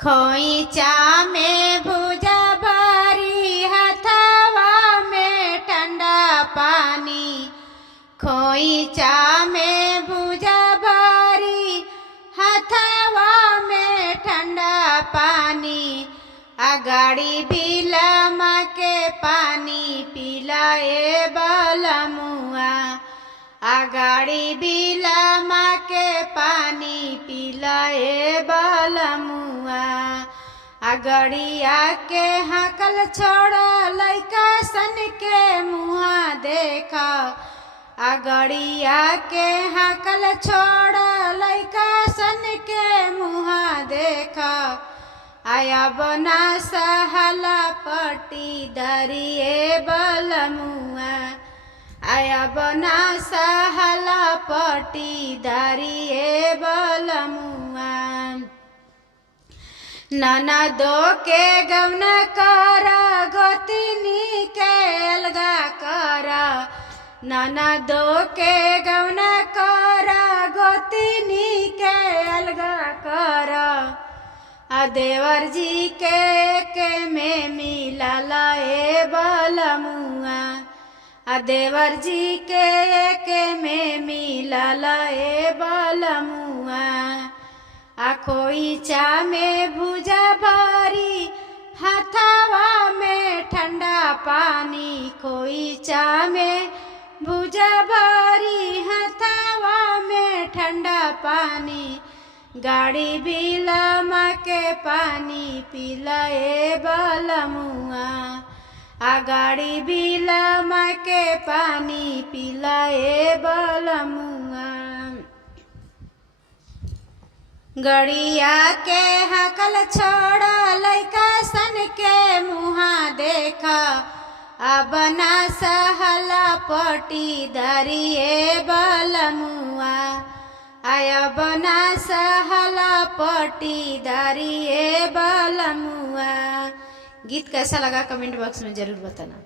खोइचा में भुजा भरी हथवा में ठंडा पानी। खोइचा में भुजा भरी हथवा में ठंडा पानी। अगाड़ी बिलमा के पानी पिलाए बलमुआ। अगाड़ी बिलमा के पानी पिलाए बलमुआ। अगड़िया के हकल छोड़ा लइका सन के मुहा देखा। अगड़िया के हकल छोड़ा लइका सन के मुहा देखा। आया बना सहला पटी दरिए बलमुआ। आया बना सहला पटी दरिए बलमुआ। ननदो के गवन कर गोतिनी के अलगा कर। ननदो के गवन कर गोतिनी के अलगा कर। देवर जी के में मिलल ए बलमुआ। देवर जी के में मिलल ए बलमुआ। खोइचा में भुजा भरी हथवा में ठंडा पानी। खोइचा में भुजा भरी हथवा में ठंडा पानी। गाड़ी बिलमा के पानी पिलाए बलमुआ। गाड़ी बिलमा के पानी पिलाए बलमुआ। गड़िया के हकल छोड़ा लइका सन के मुहा देखा। बना सहला पटी दरिए बलमुआ। आया बना सहला पटी दरिए बलमुआ। गीत कैसा लगा कमेंट बॉक्स में जरूर बताना।